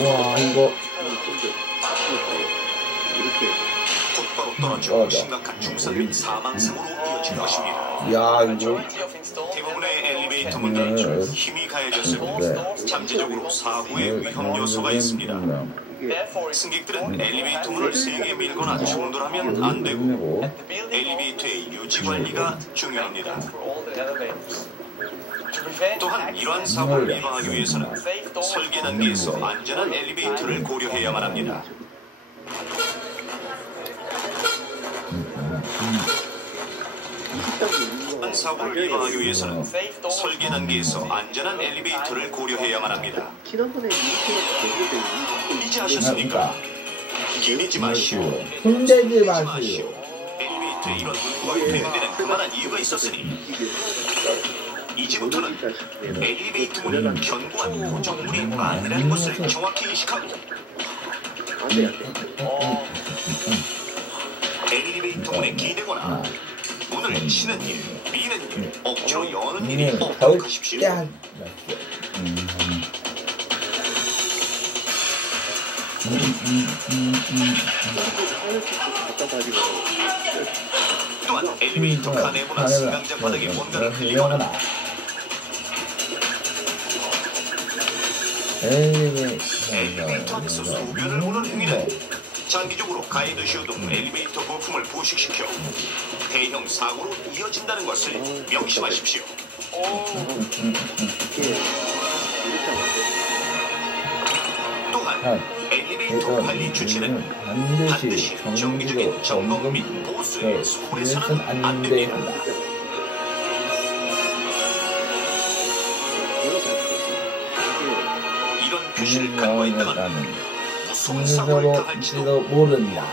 와 이거 곧바로 떨어져 심각한 중상민 사망상으로 이어진 것입니다. 야 이거 대부분의 엘리베이터 문들은 힘이 가해졌을 때 잠재적으로 사고의 위험 요소가 있습니다. 승객들은 엘리베이터 문을 세게 밀거나 충돌하면 안 되고 엘리베이터의 유지 관리가 중요합니다. 또한 이러한 사고를 예방하기 위해서는 설계 단계에서 안전한 엘리베이터를 고려해야만 합니다. 사고를 예방하기 위해서는 설계 단계에서 안전한 엘리베이터를 고려해야만 합니다. 이제 아셨습니까? 기대지 마시오. 흔들지 마시오. 엘리베이터에 이런 문과의 되는 그만한 이유가 있었으니 이제부터는 엘리베이터 문이 견고한 고정물이 아니라는 것을 정확히 인식하고 엘리베이터 문에 기대거나 문을 치는 일, 미는 일, 억지로 여는 일이 없도록 하십시오. 또한 엘리베이터 칸내부나 승강장 바닥에 뭔가를 흘리거나 엘리베이터 안에서 소변을 보는 행위는 장기적으로 가이드쇼 등 엘리베이터 부품을 부식시켜 대형 사고로 이어진다는 것을 명심하십시오. 또한 엘리베이터 관리 주체는 반드시 정기적인 점검 및 보수에 소홀해서는 안 됩니다. 이런 표시를 간과했다가는 무서운 사고를 당할지도 모른다.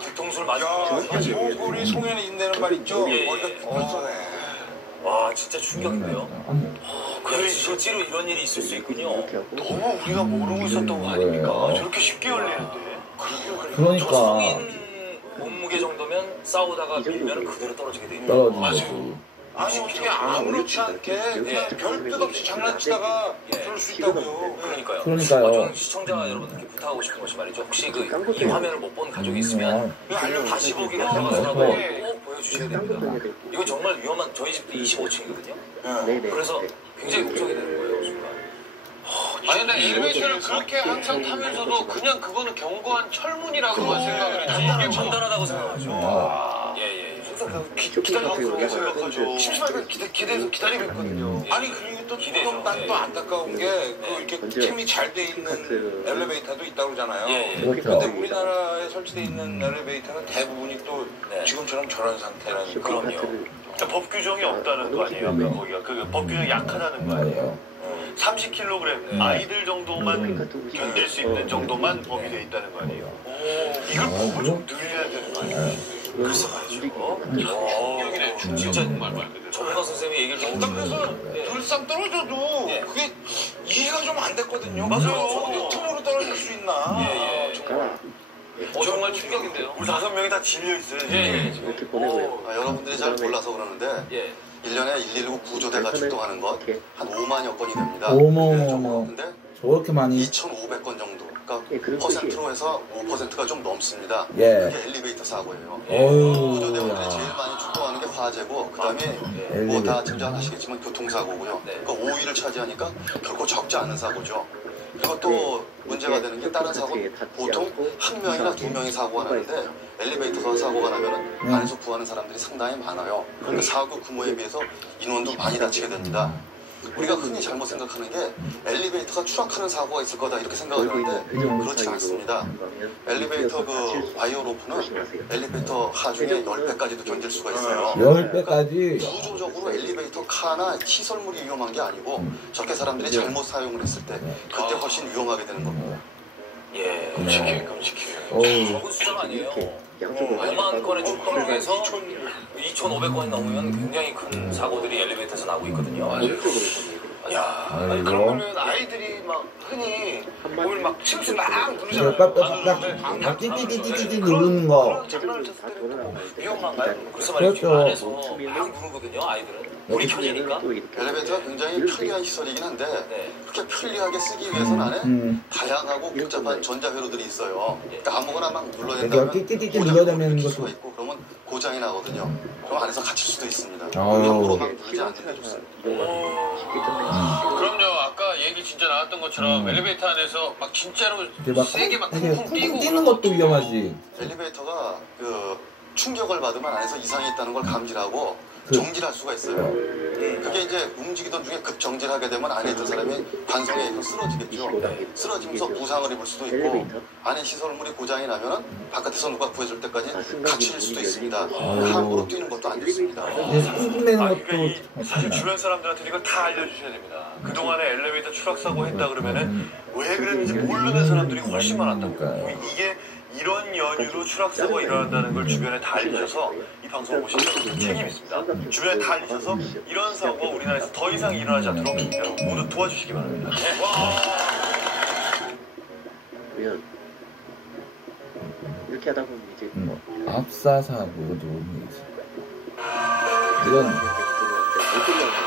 뒤통수를 맞아. 우리 송현이 인내는 말 있죠? 와 진짜 충격인데요. 그래 실제로 이런 일이 있을 수 있군요. 너무 우리가 모르고 있었던 거 아닙니까? 저렇게 쉽게 열리는데. 그러니까 성인 몸무게 정도면 싸우다가 밀면 그대로 떨어지게 돼 있는 떨어지고. 아니 어떻게 아무렇지 않게 그냥 별 뜻 없이 장난치다가 그럴 수 있다고요. 그러니까요. 좀 시청자 여러분들께 부탁하고 싶은 것이 말이죠. 혹시 이 화면을 못 본 가족이 있으면 다시 보기로 들어가서라도 꼭 보여주셔야 됩니다. 이건 정말 위험한 저희 집도 25층이거든요. 그래서 굉장히 걱정이 되는 거예요, 순간. 아니 근데 엘리베이터를 그렇게 항상 타면서도 그냥 그거는 견고한 철문이라고만 생각을 했지. 이게 간단하다고 생각하죠. 기다리고 그렇게 생각하죠. 심심하게 기대해서 기다리고 있거든요. 아니 그리고 또 조금 난 또 안타까운 게 그 이렇게 팀이 잘 돼 있는 엘리베이터도 있다고 그러잖아요. 근데 우리나라에 설치돼 있는 엘리베이터는 대부분이 또 지금처럼 저런 상태라는 그럼요. 법 규정이 없다는 거 아니에요? 거기가 법 규정이 약하다는 거 아니에요? 30kg 아이들 정도만 견딜 수 있는 정도만 법이 돼 있다는 거 아니에요? 이걸 법을 좀 늘려야 되는 거 아니에요? 글쎄 말이죠. 충격이네. 진짜 정말 말 그대로. 전문가 선생님이 얘기를 좀 그래서 들상 떨어져도 그게 이해가 좀 안 됐거든요. 맞아요. 어디 틈으로 떨어질 수 있나? 정말 충격인데요. 우리 5명이 다 질려 있어요. 여러분들이 잘 몰라서 그러는데 1년에 119 구조대가 출동하는 것 한 5만여 건이 됩니다. 어머. 근데 저렇게 많이 2,500건 정도. 그러니까 퍼센트로 해서 5%가 좀 넘습니다. 예. 그게 엘리베이터 사고예요. 어휴, 구조대원들이 제일 많이 출동하는 게 화재고 그다음에 뭐 다 짐작하시겠지만 교통사고고요. 그러니까 5위를 차지하니까 결코 적지 않은 사고죠. 그리고 또 문제가 되는 게 다른 사고는 보통 한 명이나 두 명이 사고가 나는데 엘리베이터 사고가 나면은 안에서 구하는 사람들이 상당히 많아요. 그러니까 사고 규모에 비해서 인원도 많이 다치게 됩니다. 우리가 흔히 잘못 생각하는 게 엘리베이터가 추락하는 사고가 있을 거다 이렇게 생각을 하는데 그렇지 않습니다. 엘리베이터 그 와이어 로프는 엘리베이터 하중에 10배까지도 견딜 수가 있어요. 10배까지? 구조적으로 엘리베이터 카나 시설물이 위험한 게 아니고 저렇게 사람들이 잘못 사용을 했을 때 그때 훨씬 위험하게 되는 겁니다. 예. 끔찍해. 적은 숫자가 아니에요. 5만 건의 출동을 위해서 2,500건이 넘으면 굉장히 큰 사고들이 엘리베이터에서 나오고 있거든요. 야, 아니 아이고. 그러면은 아이들이 막 흔히 오늘 막 침수 막 이거 누르잖아요. 깍깍깍깍 띠띠띠띠띠 누르는 거. 그런 장난을 쳤을 때는 위험한가요? 그래서 말이죠. 그렇죠. 안에서 막 누르거든요, 아이들은. 불이 켜지니까. 엘리베이터가 굉장히 편리한 시설이긴 한데 네. 그렇게 편리하게 쓰기 위해서는 안에 다양하고 복잡한 전자회로들이 있어요. 그러니까 아무거나 막 눌러야 여기 된다면 띠띠띠띠 고장이 눌러야 되는 될 것도. 수가 있고 그러면 고장이 나거든요. 그럼 안에서 갇힐 수도 있습니다. 아유. 함부로 막 누르지 않는 게 좋습니다. 그럼요. 아까 얘기 진짜 나왔던 것처럼 엘리베이터 안에서 막 진짜로 이제 막 세게 막 이렇게 쿵쿵 쿵쿵 뛰고 뛰는 것도 위험하지. 엘리베이터가 그 충격을 받으면 안에서 이상이 있다는 걸 감지하고 그- 정지할 수가 있어요. 그게 이제 움직이던 중에 급정지를 하게 되면 안에 있던 사람이 관성에 의해서 쓰러지겠죠. 쓰러지면서 부상을 입을 수도 있고 안에 시설물이 고장이 나면은 바깥에서 누가 구해줄 때까지 갇힐 수도 있습니다. 함부로 뛰는 것도 안 좋습니다. 이제 쿵쿵대는 아, 그러니까 것도 사실 주변 사람들한테 이걸 다 알려주셔야 됩니다. 그동안에 엘리베이터 추락사고 했다 그러면은 왜 그랬는지 모르는 사람들이 훨씬 많았다고. 이게 이런 연유로 추락사고가 일어난다는 걸 주변에 다 알리셔서 이 방송을 보시는 여러분 책임 있습니다. 주변에 다 알리셔서 이런 사고가 우리나라에서 더 이상 일어나지 않도록 여러분 모두 도와주시기 바랍니다. 네. 그러면 이렇게 하다 보면 이제 압사사고도 이런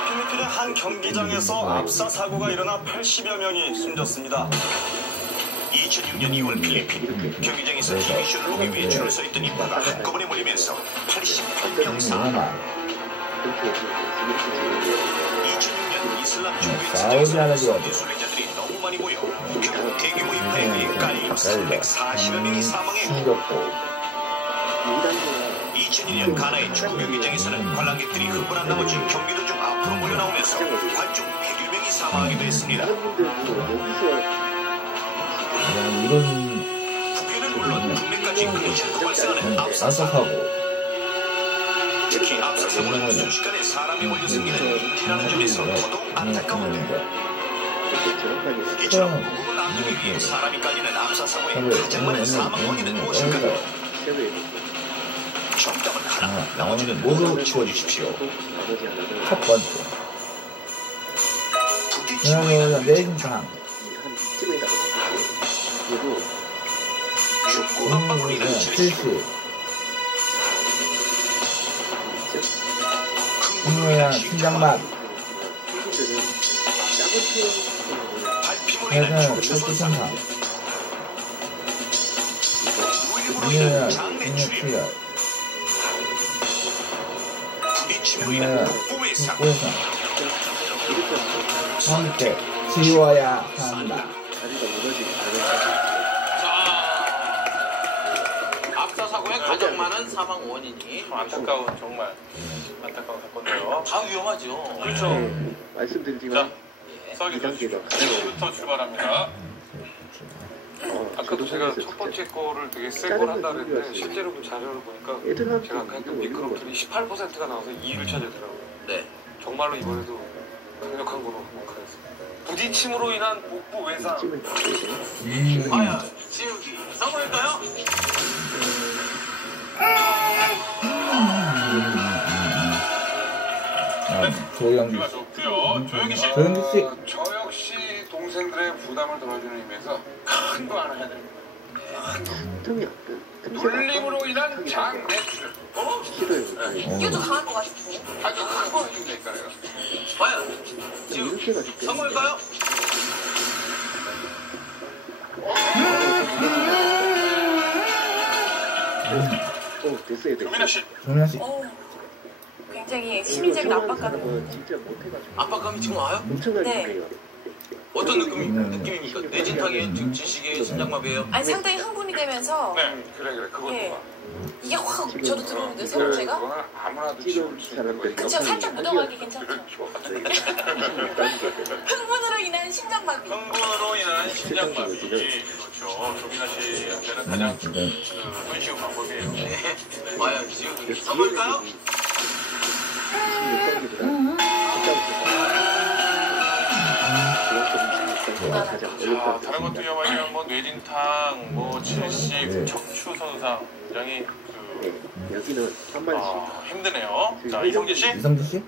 필리핀의 한 경기장에서 압사 사고가 일어나 80여 명이 숨졌습니다. 2006년 2월 필리핀 경기장에서 TV쇼를 보기 위해 줄을 서 있던 인파가 한꺼번에 몰리면서 88명 사망. 2006년 이슬람 중부의 지정에서 예술회자들이 너무 많이 모여 결국 대규모 인파에 의해 깔림 340여 명이 사망했고 2002년 가나의 축구 경기장에서는 관람객들이 흥분한 나머지 경기 도중 앞으로 몰려나오면서 관중 100여 명이 사망하기도 했습니다. 이런 국회는 물론 국내까지 끊이지 않고 발생하는 압사사고. 압사사고. 특히 압사사고는 순식간에 사람이 몰려 생기는 인지라는 점에서 더더욱 안타까운데 이처럼 무거운 압력에 의해 사람이 깔리는 압사사고의 가장 많은 사망 원인은 무엇일까요? 정답은 하나, 나머지는 모두 지워주십시오. 첫 번째. 그러면 내신상. 축구 압박으로 인한 질식, 70. 흥모야 심장박. 발피물로 인한 그래서 척추 손상, 척추손상. 무일부로 흥모야 인한 장내 출혈, 흥모출혈. 부딪힘으로 인한 복부 외상, 꼬상. 함께 지워야 한다. 압사 사고의 가장 많은 사망 원인이 안타까운 정말 안타까운 사건이에요. 다 위험하죠. 그렇죠. 말씀드리지만 서기 단계가 부터 출발합니다. 아까도 제가 첫 번째 거를 되게 센 걸 한다 그랬는데 실제로 그 자료를 보니까 애들한테 제가 아까 했던 미끄럼틀이 18%가 나와서 2위를 차지하더라고요. 네. 정말로 이번에도 강력한 거로 한몫하였습니다. 부딪힘으로 인한 복부 외상. 아야, 지우기. 성공할까요? 조영기. 우리가 좋고요. 조영기 씨. 조영기 씨. 저 역시 동생들의 부담을 덜어주는 의미에서 큰 거 하나 해야 됩니다. 놀림으로 인한 장내출. 이게 좀 강할 것 같은데. 아주 큰거 해준다니까요. 과연 지우기. 성공할까요? 됐어요. 조민아 씨. 조민아 씨. 굉장히 심리적인 압박감이. 진짜 못해가지고 압박감이 지금 와요? 엄청나게 네. 급해요. 어떤 느낌입니까? 뇌진탕이에요? 진식이에요? 심장마비예요? 아니 상당히 흥분이 되면서 네, 그래 그것도 예. 봐. 이게 확 저도 들어오는데 세 번째가 그거는 아무나도 지금 지울 수 있는 거예요. 그쵸 살짝 묻어가기 괜찮죠. 흥분으로 인한 심장마비. 흥분으로 인한 심장마비. 그렇죠. 조민아 씨한테는 가장 손쉬운 방법이에요. 네. 과연 지우기. 성공할까요? 자, 다른 것도 위험하지만 뭐 뇌진탕, 뭐 질식, 척추 손상 굉장히 여기는 한 마디씩 힘드네요. 자, 이성재 씨. 이성재 씨?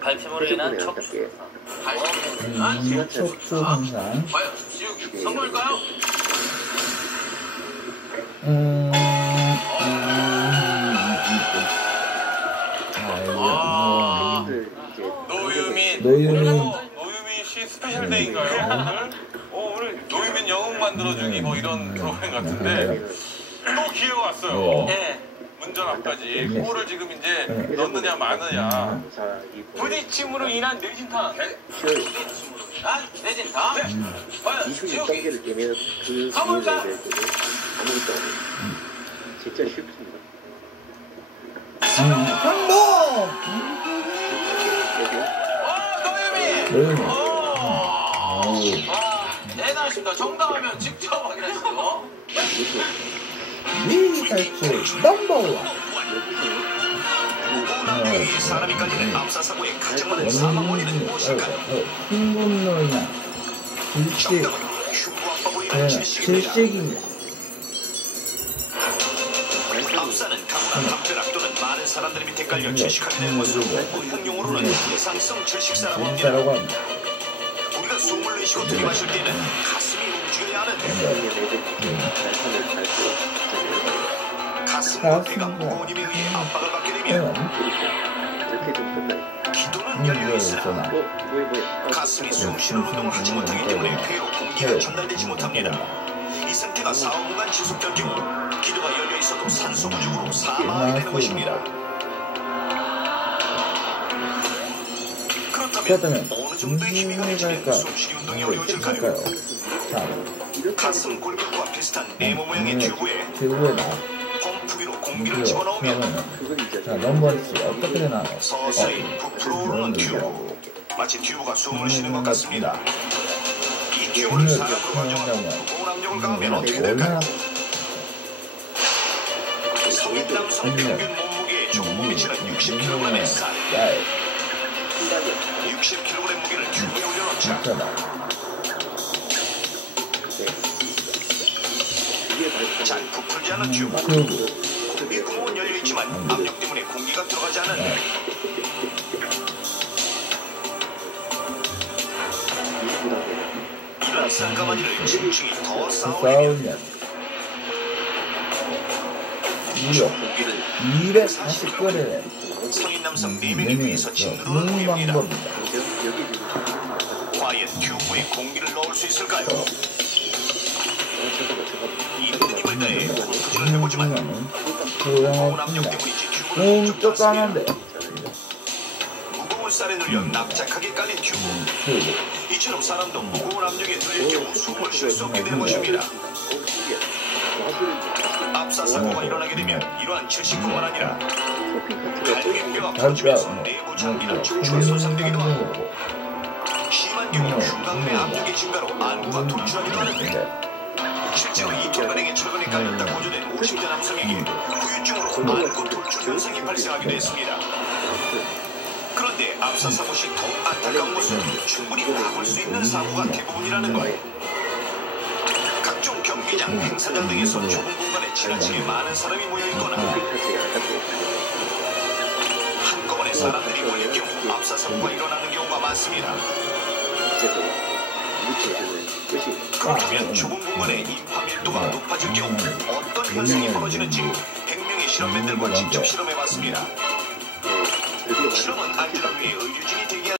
발팀으로 인한 척추 척추 손상. 과연 성공일까요? 노유민 씨 스페셜데이인가요? 오늘 노유민 영웅 만들어주기 뭐 이런 프로그램 같은데 또 기회가 왔어요. 네. 문전 앞까지 골을 지금 이제 넣느냐 마느냐. 부딪힘으로 인한 뇌진탕. 뇌진탕. 과연 26단계를 깨면 그 수준에 대해서는 아무것도 없어요. 진짜 쉽습니다. 성공! 노유미. 대단하십니다. 정답하면 직접 확인하시죠. 미 탈출 넘버원. 사람이 깔리는 압사 사고의 가장 많은 사망 원인은 무엇일까요? 흥분노나 질식, 질식입니다. 압사는 강한 담벼락 또는 많은 사람들 밑에 깔려 질식하게 되는 것으로 의학용어로는 이상성 질식사라고 합니다. 우리가 숨을 내쉬고 들이마실 때는 가슴이 움직여야 하는 가슴 겉에가 무거운 힘에 의해 압박을 받게 되면 기도는 열려 있으나 가슴이 숨쉬는 운동을 하지 못하기 때문에 폐로 공기가 전달되지 못합니다. 이 상태가 4~5분간 지속될 경우 기도가 열려 있어도 산소 부족으로 사망하게 되는 것입니다. 그렇다면 어느 정도의 힘이 가해지면 숨쉬기 운동이 어려워질까요? 가슴 골격과 비슷한 네모 모양의 튜브에 펌프기로 공기를 집어넣으면 자, 넘버원 씨 어떻게 되나요? 서서히 부풀어 오르는 튜브. 마치 튜브가 숨을 쉬는 것 같습니다. 이 튜브를 사람으로 가정하고 무거운 압력을 가하면 어떻게 될까요? 성인 남성 평균 몸무게의 총 몸이 지난 60kg의 쌀. 60kg 무게를 튜브에 올려놓자. 잘 부풀지 않은 튜브. 이 구멍은 열려있지만 압력 때문에 공기가 들어가지 않은 이런 쌀가마니를 층층이 더 쌓아올리면 무려 240거리를 성인 남성 4명에 비해서 짓누르는 모양입니다. 과연 튜브에 공기를 넣을 수 있을까요? 이쁜 힘을 다해 부지를 해보지만 무거운 압력 때문인지 튜브는 좀 닿습니다. 무거운 쌀에 눌려 납작하게 깔린 튜브. 이처럼 사람도 무거운 압력에 눌릴 경우 숨을 쉴 수 없게 되는 것입니다. 압사 사고가 일어나게 되면 이러한 질식뿐만 아니라 갈비뼈가 부러지면서 내부 장기나 척추가 손상되기도 하고 심한 경우 흉곽내 압력의 증가로 안구가 돌출하기도 하는데 실제로 2톤가량의 철근에 깔렸다 고조된 50대 남성에게 후유증으로 안구 돌출 현상이 발생하기도 했습니다. 그런데 압사 사고 시 더 안타까운 것은 충분히 막을 수 있는 사고가 대부분이라는 것. 각종 경기장, 행사장 등에서 좁은 공간에 지나치게 많은 사람이 모여있거나 한꺼번에 사람들이 몰릴 경우 압사 사고가 일어나는 경우가 많습니다. 그렇다면 좁은 공간에 인파 밀도가 높아질 경우 어떤 현상이 벌어지는지 100명의 실험맨들과 직접 실험해봤습니다. 실험은 안전을 위해 의료진이